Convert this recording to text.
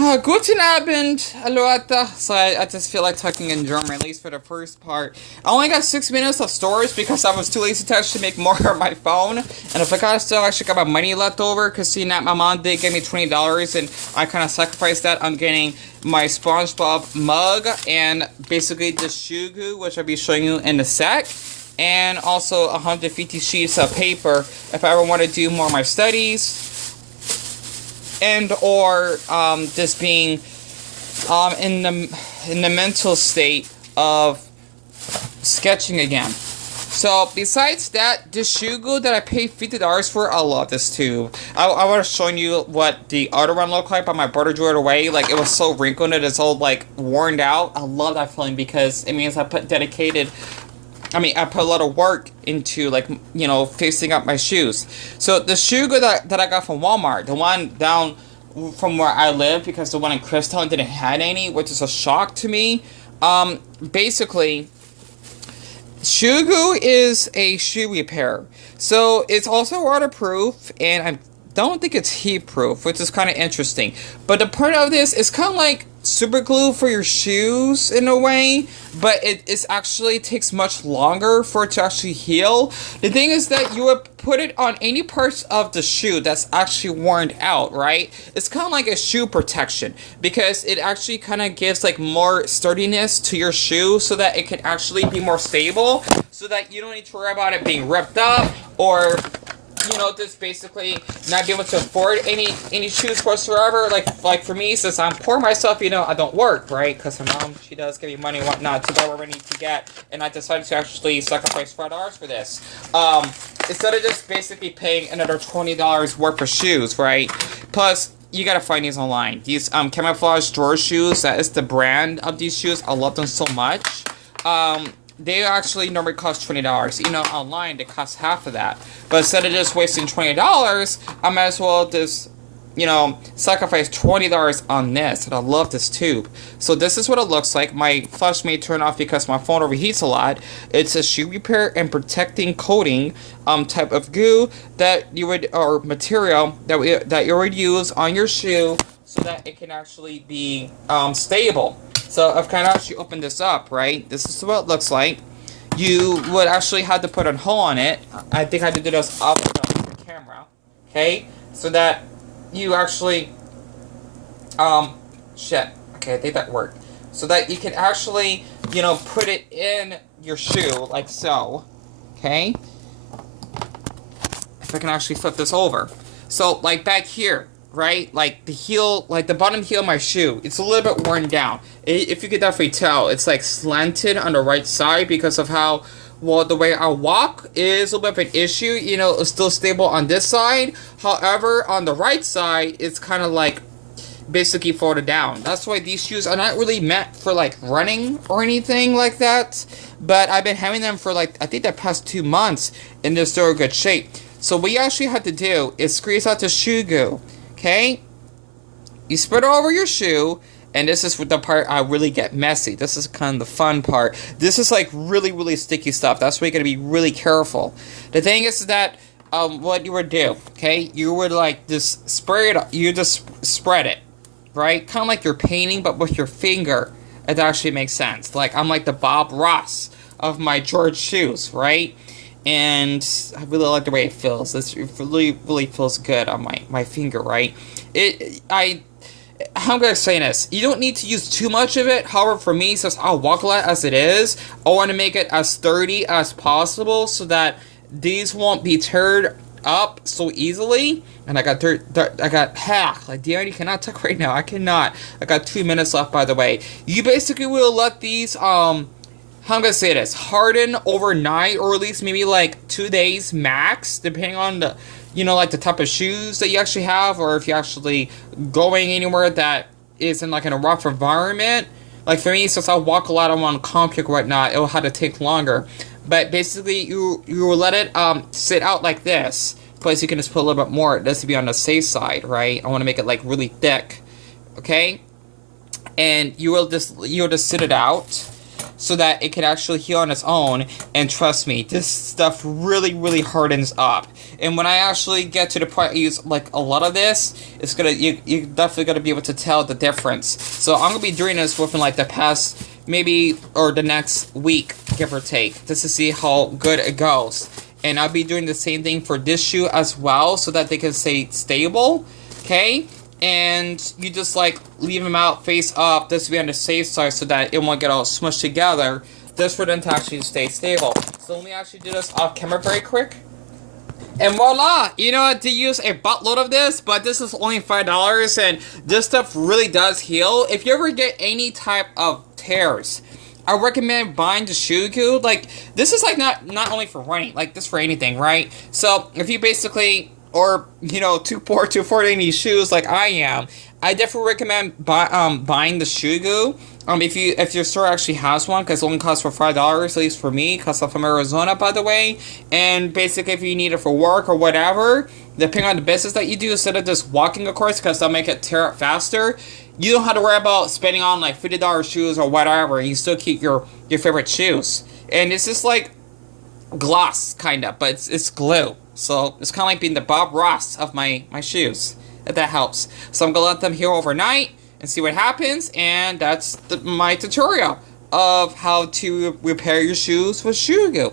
Guten Abend, Aloha. So I just feel like talking in German, at least for the first part. I only got 6 minutes of storage because I was too lazy to actually make more on my phone. And if I got still actually got my money left over, because seeing that my mom did give me $20 and I kind of sacrificed that on getting my SpongeBob mug and basically the Shugu, which I'll be showing you in a sec. And also 150 sheets of paper if I ever want to do more of my studies and or just being in the mental state of sketching again. So besides that, this shoe glue that I paid $50 for, I love this tube. I was showing you what the other one looked like, but my brother drew it away. Like, it was so wrinkled and it's all like worn out. I love that feeling because it means I put I put a lot of work into, like, you know, fixing up my shoes. So the shoe glue that I got from Walmart, the one down from where I live, because the one in Crystal didn't have any, which is a shock to me. Basically, shoe glue is a shoe repair. So it's also waterproof, and I don't think it's heat proof, which is kind of interesting. But the part of this is kind of like super glue for your shoes in a way, but it actually takes much longer for it to actually heal. The thing is that you would put it on any parts of the shoe that's actually worn out, right? It's kind of like a shoe protection because it actually kind of gives like more sturdiness to your shoe so that it can actually be more stable, so that you don't need to worry about it being ripped up or, you know, just basically not be able to afford any shoes whatsoever. Like for me, since I'm poor myself, you know, I don't work, right? Because my mom, she does give me money and whatnot to buy what I need to get, and I decided to actually sacrifice $5 for this. Instead of just basically paying another $20 worth of shoes, right? Plus, you gotta find these online. These camouflage drawer shoes, that is the brand of these shoes. I love them so much. They actually normally cost $20. You know, online they cost half of that. But instead of just wasting $20, I might as well just, you know, sacrifice $20 on this. And I love this tube. So this is what it looks like. My flash may turn off because my phone overheats a lot. It's a shoe repair and protecting coating type of glue that you would, or material that you would use on your shoe so that it can actually be stable. So I've kind of actually opened this up, right? This is what it looks like. You would actually have to put a hole on it. I think I had to do this off the camera. Okay? So that you actually, shit. Okay, I think that worked. So that you can actually, you know, put it in your shoe, like so. Okay? If I can actually flip this over. So, like back here. Right? Like the heel, like the bottom heel of my shoe, it's a little bit worn down. If you could definitely tell, it's like slanted on the right side because of how, well, the way I walk is a little bit of an issue. You know, it's still stable on this side. However, on the right side, it's kind of like basically folded down. That's why these shoes are not really meant for like running or anything like that. But I've been having them for like, I think the past 2 months, and they're still in good shape. So what you actually have to do is squeeze out the shoe glue. Okay, you spread it over your shoe, and this is the part I really get messy. This is kind of the fun part. This is like really, really sticky stuff. That's why you gotta be really careful. The thing is that what you would do, okay, you would like just spray it. You just spread it, right? Kind of like you're painting, but with your finger. It actually makes sense. Like I'm like the Bob Ross of my George shoes, right? And I really like the way it feels. It really, really feels good on my finger, right? How am I saying this? You don't need to use too much of it. However, for me, since I'll walk a lot as it is, I want to make it as sturdy as possible so that these won't be teared up so easily. And I got hacked. Like, Deon, you cannot talk right now. I cannot. I got 2 minutes left, by the way. You basically will let these, how I'm gonna say this, harden overnight, or at least maybe like 2 days max, depending on the, you know, like the type of shoes that you actually have, or if you're actually going anywhere that is in like in a rough environment. Like for me, since I walk a lot on concrete or whatnot, it'll have to take longer. But basically, you will let it sit out like this. Plus, you can just put a little bit more. It does to be on the safe side, right? I want to make it like really thick, okay? And you'll just sit it out. so that it can actually heal on its own. And trust me, this stuff really, really hardens up. And when I actually get to the point I use like a lot of this, it's gonna you're definitely gonna be able to tell the difference. So I'm gonna be doing this within like the past maybe or the next week, give or take, just to see how good it goes. And I'll be doing the same thing for this shoe as well, so that they can stay stable. Okay. And you just like leave them out face up, this to be on the safe side so that it won't get all smushed together, just for them to actually stay stable. So let me actually do this off camera very quick. And voila! You know what, to use a buttload of this, but this is only $5, and this stuff really does heal. If you ever get any type of tears, I recommend buying the shoe goo. Like, this is like not only for running, like this for anything, right? So if you basically, or you know, too poor to afford any shoes like I am, I definitely recommend buying the shoe goo. If your store actually has one, because it only costs for $5, at least for me, because I'm from Arizona, by the way. And basically, if you need it for work or whatever, depending on the business that you do, instead of just walking, of course, because that'll make it tear up faster, you don't have to worry about spending on like $50 shoes or whatever. You still keep your favorite shoes, and it's just like gloss, kind of, but it's glue. So it's kind of like being the Bob Ross of my shoes, if that helps. So I'm gonna let them heal overnight and see what happens, and that's my tutorial of how to repair your shoes with shoe goo.